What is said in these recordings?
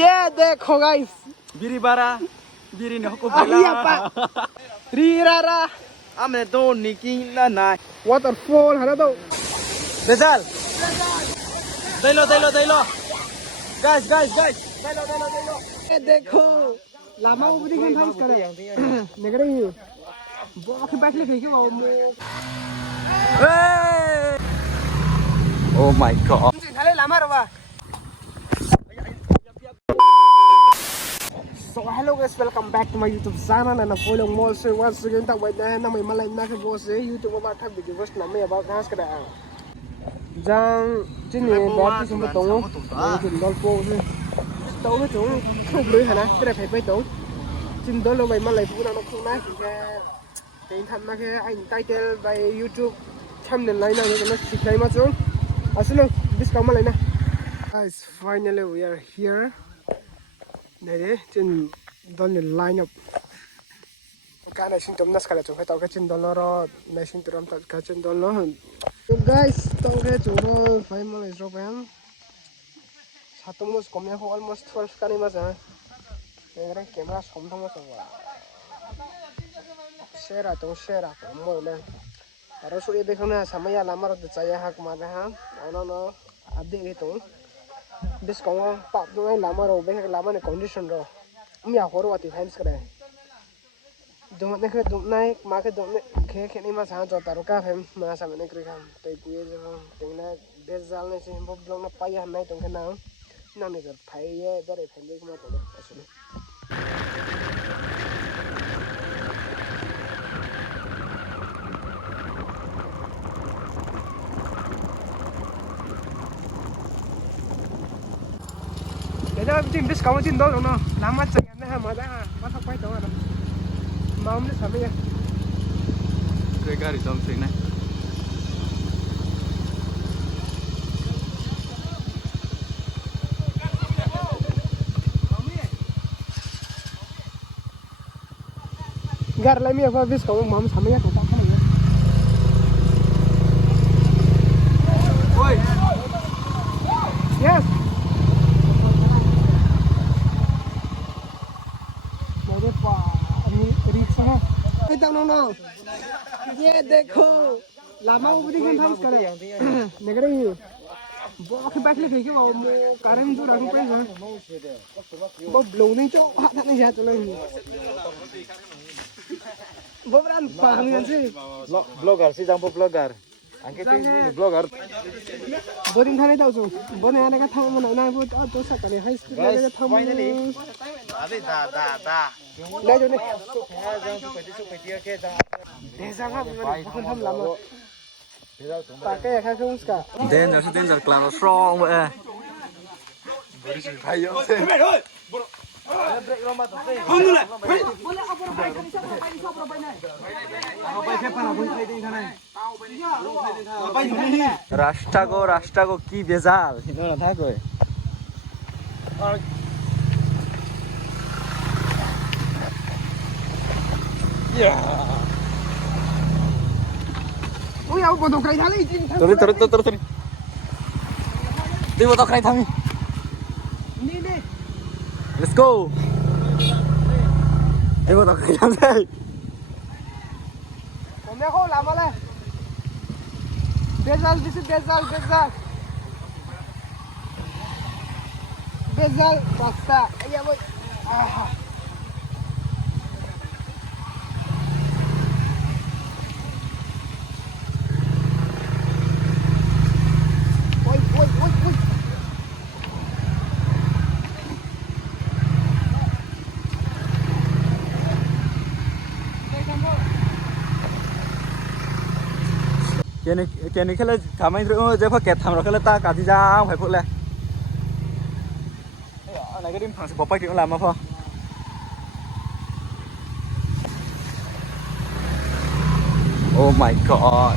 ये देखो guys Biri bara, biri ni aku iya pak rirara Ame do niki na. waterfall hana tuh Bezal. Dai lo. Guys. Dai lo. ये देखो lama mau beri kan tham sekarang negara ini bawa ke balik lagi ke mau Hey! Oh my god. kali lama roba. So hello guys, welcome back to my YouTube channel and I'm following more so once again that way na may malay na ke boss YouTube ba thab video boss na may about nas kada jang chini ba ti sum tong chin dol po se tong nó chung không lưới hả na cái này phải tong chin dol lo may malay pu na no khung na ke tin tham na ke anh title by YouTube thumbnail lai na nó siklai ma chung aslo discount malay na guys, finally we are here. Đây trên đón lên line up cái này xin tóm nát cái là chúng phải tao cái trên đón nó này xin tóm cái trên đón nó guys tao cái chúng nó phải mà lấy rồi bạn satu mus komnya ho almost 12 kali mas ah cái camera som thong mas wa share atau mo le aro suri dekhna samaya lamar de chaya hak ma ha ono update itu discount pak tu ai lama ro be lama ne condition ro ya horo ati fans kare dum ne khe dum nai ma khe dum ne khe ni ma sa jo taru ka phem ma sa ne kri kham tai puye je ting na bezal ne se bob blong na paya nai tong khana na ne jo phai ye bare phai ma to asule Đó chính biết câu chính đó luôn nó làm mất chạy nó mà đã bắt thóc quay đó rồi mà ông nó sao bây giờ Cái gari trong chuyện này. gar lại miệng vào biết câu mà ông sao bây giờ không có gì Oi. yes no. ये देखो लामा ऊपरी kan tham sekarang negara ini bawa ke balik lagi ke mau karen tu orang pun kan bawa blow ni cok hak tak ni jatuh lagi bawa beran paham kan sih Blogger sih jampo blogger. Angke Facebook blogger. boring thane tahu tu boring ada kat tham mana na buat tu sekali high school ada kat tham Ada da. ले जो ने Ke ऐसा का bukan tham lama pakai ya kan उसका Danger clown strong vậy. Beri sih payung sih. রাস্তা গো কি বেজাল না থাকো ui aku bodoh kali kali Terus. Dia botok kali thami. ini Let's go. Dia botok kali thami. Kami aku lama lah. Bezal. Bezal pasta. Iya boy. Oi. Cái này là thảm anh rồi giờ phải kẹt thảm rồi cái là ta cả thì ra phải phụ lên này cái đêm thằng sẽ bỏ bay thì cũng làm mà pho Oh my god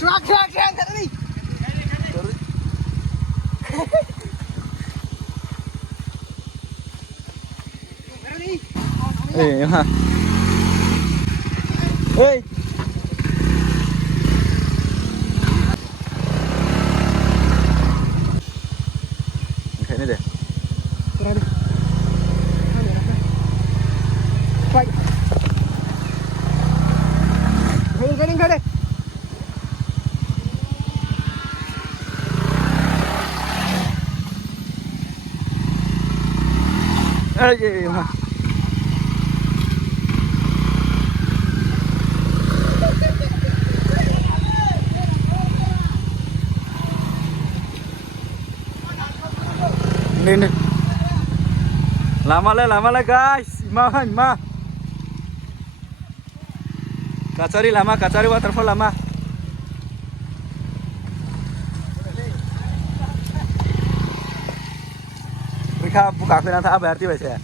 Truck thật đi. Ê ha. Ê. Bang khai đây. Ê gì mà. Nih. Lama le guys. Ima. Kachari lama, Kachari waterfall lama. Mereka buka kena tak berarti baca.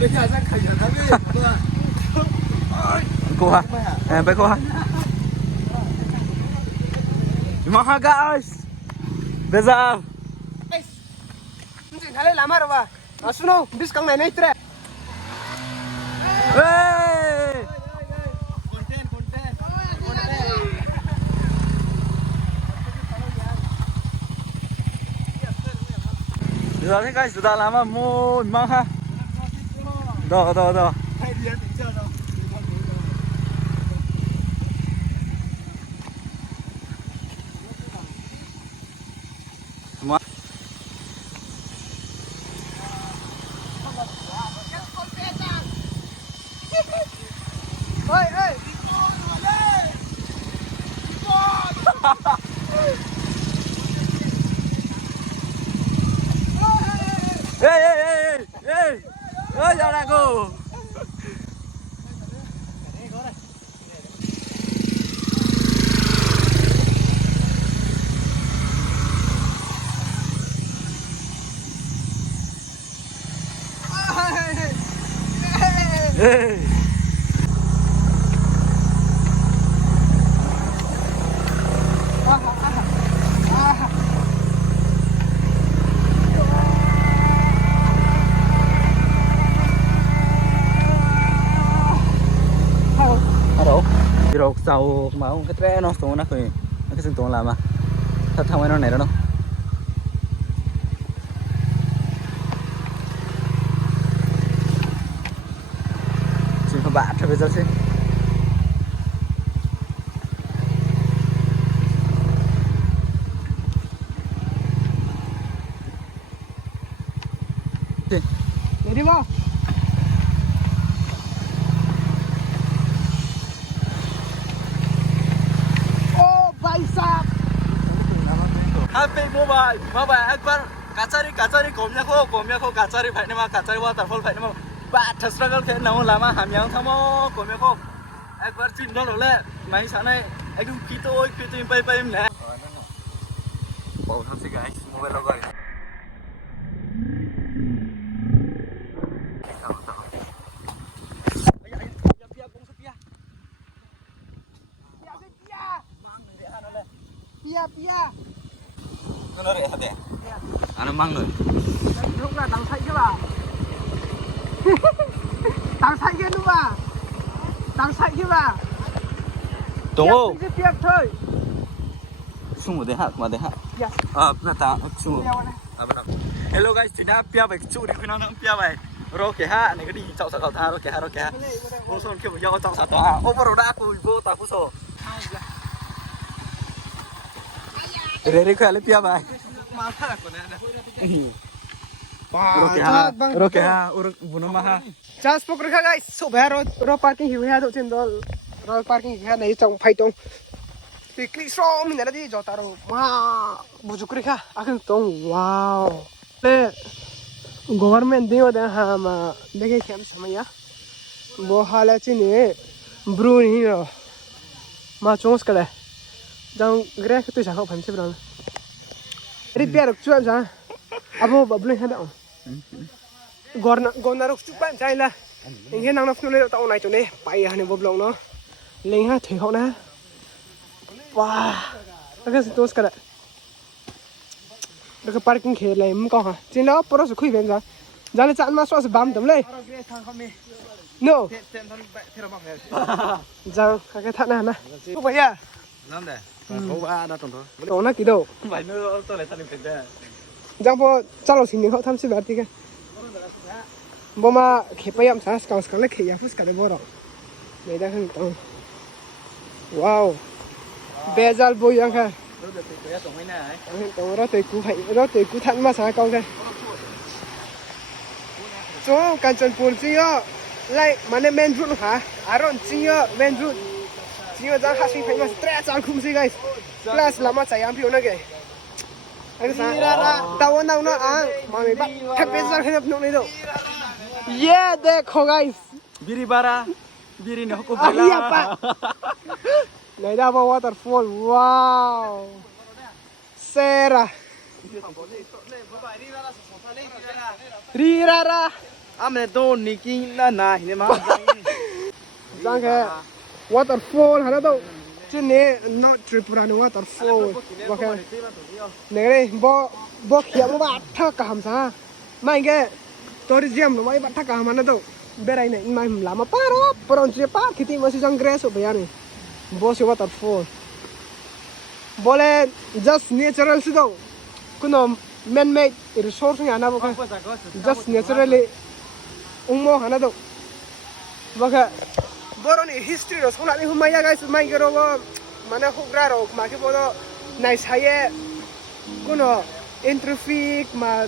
Bây giờ ra khởi động đi. Cô ha, em bé cô ha. Maha guys. Bây giờ. Chị thấy đây làm rồi bà. Suno, bis kang này này tre. Konten. Giờ thế guys, sudah lama mau Maha. Dah. Semua. Ơi. Ê. Ôi giờ này cô. Ê. Rồi sau mà ông cái tre nó xuống nó phải cái sừng xuống làm mà thật thằng ấy nó này đó đâu xin các bạn cho bây giờ xin Đi vào. Happy mobile ekbar Kachari komnya ko Kachari phải mà Kachari waterfall phải mà bạn thật struggle thế nào làm mà hàm yang thamo komnya ko ekbar chin đó rồi mấy sáng nay anh cũng khi tôi bay nè bầu thật sự guys mobile lo gọi Pia. nó rẻ thật đấy nó mang rồi Lúc là đằng xanh chứ bà. Đằng xanh kia đúng bà. Đằng xanh chứ bà. đúng không Pia thôi. sung một đấy hạt mà đấy hạt Dạ. là ta sung hello guys thì đã pia về chú đi khi nào nó pia về rồi kẻ ha này cái đi chọn sạt tha rồi kẻ ha ô son kêu vào chọn sạt tha ô vào đã cùi vô ta cú sổ Rere ko ale pia bay. Mata ko na. Roke ha, uruk buno maha. Just pok rakha guys. So bhai ro parking hi ha do chen dol. Ro parking hi ha nei chong phai tong. Picnic so min na di jo taro. Wow, bujuk rakha akhin tong wow. Le government dio da ha ma lege kham samaya. Bo hala chi ne bru ni ro. Ma chong skale. Jang gre tu sa ho pham se bro. Repair chu am sa. Abo bablu ha da. Gorna rok chu pan chai la. Inghe nang na phnu le ta onai chu ne pai ha ne boblong no. Leng ha thei ho na. Wow. Aka se tos kara. Aka parking khe lai m ko ha. Chin la poro su khui ben ja. Ja le chan ma so se bam dam le. No. Jang aka tha na na. Ko ba ya. Lắm đấy. Có ba đã trồng thôi. Đó là cái đâu? Vậy nữa tôi lại thành được thế. Giang po, choเราสิ่งหนึ่งเขาทำสิแบบนี้กัน bố mà khi bây giờ sáng scout scout lấy khi ya phút cái bố rồi này đã không tông wow bezal bôi yang kha tông đó tới cú thắt mà sáng câu kha chỗ Kanchanpur chứ lại mà nên main road hả aron chứ main road chứ ra hát sinh phải mà stress ăn không gì guys class lama chạy ăn phiêu nữa kì anh sáng tao nào nó ăn mà mình bắt thằng bezal khai nhập nông này đâu yeah देखो guys biri bara biri nó có ah iya pak này đâu waterfall wow Sera Rirara amne to niki na na hine ma Giang khe waterfall hả đâu chứ nè nó Tripura nó waterfall ok này đây bo khiêm nó bắt thắc cảm sao mai cái tourism nó mới bắt thắc cảm nó đâu bên này mai làm mà paro chỉ pa kita masih jang grass ở bên này bo si waterfall boleh just natural sih đâu kuno man made resource nya na boka just naturally ummo hana đâu boka boroni history ro sona ni humaya guys mai gero mana hugra ro ma ke bodo nai saye kuno traffic ma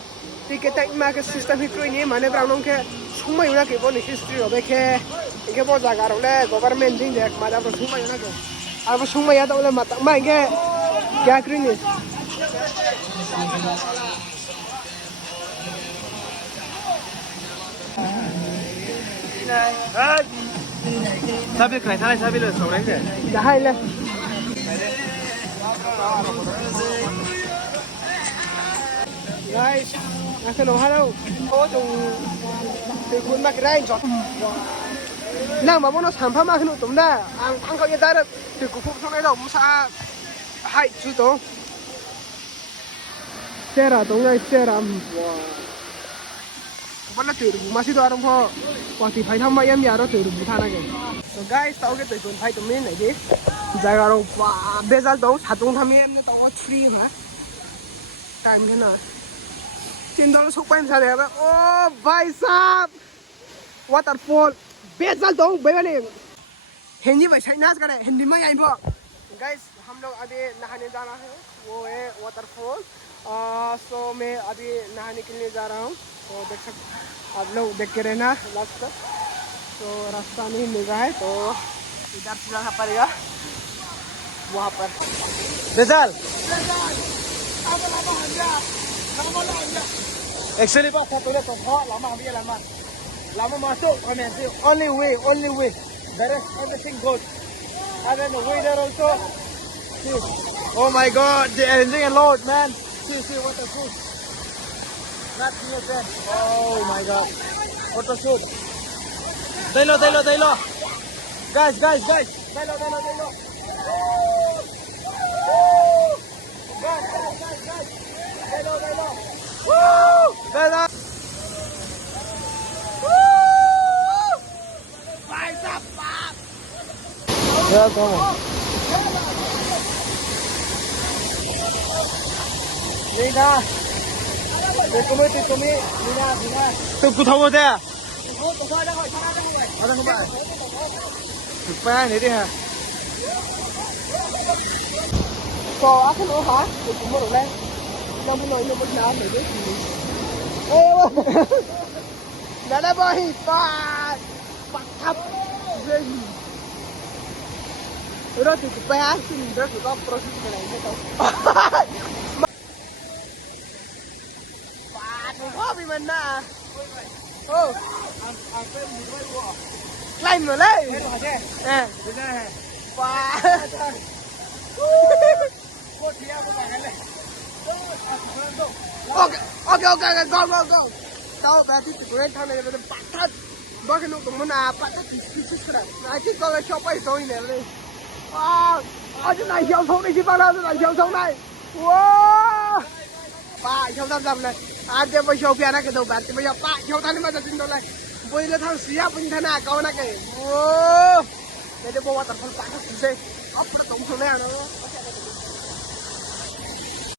ticket ma ke system hitro ni mane braunong ke sumai una ke boni history ro beke ke bo jaga ro le government ding dek ma da ro sumai una ko अब सुमा याद वाले मत मैं क्या करेंगे sabi kai thai sabi le sau đấy kìa đã hay lên guys cái nó hay đâu có dùng từ cuốn mắc ra chọn nàng mà nó sản phẩm mà cái nó tụm ra ăn không yên ta được từ cục phụ trong này đâu cũng xa hay chú tổ xe ra tụm này xe ra vẫn là từ mà xí đó đúng không và thì phải thăm mấy em nhà đó từ bù than này so guys tao cái từ cuốn phải tụm này chứ giải rồi và bây giờ tao thắt tụm thăm em nó tao free hả time cái nào trên đó nó xúc quanh sao đẹp ô vai sáp waterfall बेचल तो बेबे ने हिंदी में China का है हिंदी में आइबो guys हम लोग अभी नहाने जाना है वो है वाटरफॉल सो मैं अभी नहाने के लिए जा रहा हूँ तो देख सकते आप लोग देख के रहना लास्ट तक तो रास्ता नहीं मिल रहा है तो इधर से जाना पड़ेगा वहाँ पर बेचल actually ba sa tulo to lama biya lama lama masuk comment only way there is everything good and then the way there also see. Oh my god they are enjoying a lot man see what the food not here then oh my god what the food dai lo guys dai lo guys dai lo woo dai lo dạ con đi ra để tụi mi đi ra tụi cụ thâu thế à ở đây không phải thực pa này đi hả so aku lo hả thì cũng một lên nó muốn nói một nào để biết gì ô đã bao pa bắt thấp dừng udah cukup ya sih udah juga proses lainnya tau Pak gimana oh lain mulai Pak oke go tao berarti tujuan thằng này là bắt thắt bao cái nụ tụi mình à bắt thắt thì rồi ai chỉ có cái shop ấy thôi nè đây wow ở chỗ này giao thông này chứ bao lâu chỗ này giao thông này wow ba giao thông này anh em bây giờ phía này cái đầu bát thì bây giờ ba giao thông này mà trên đó này bây giờ thằng xía bên thế nào câu này cái wow đây để bao waterfall bắt thắt gì ốc nó tổng số này nó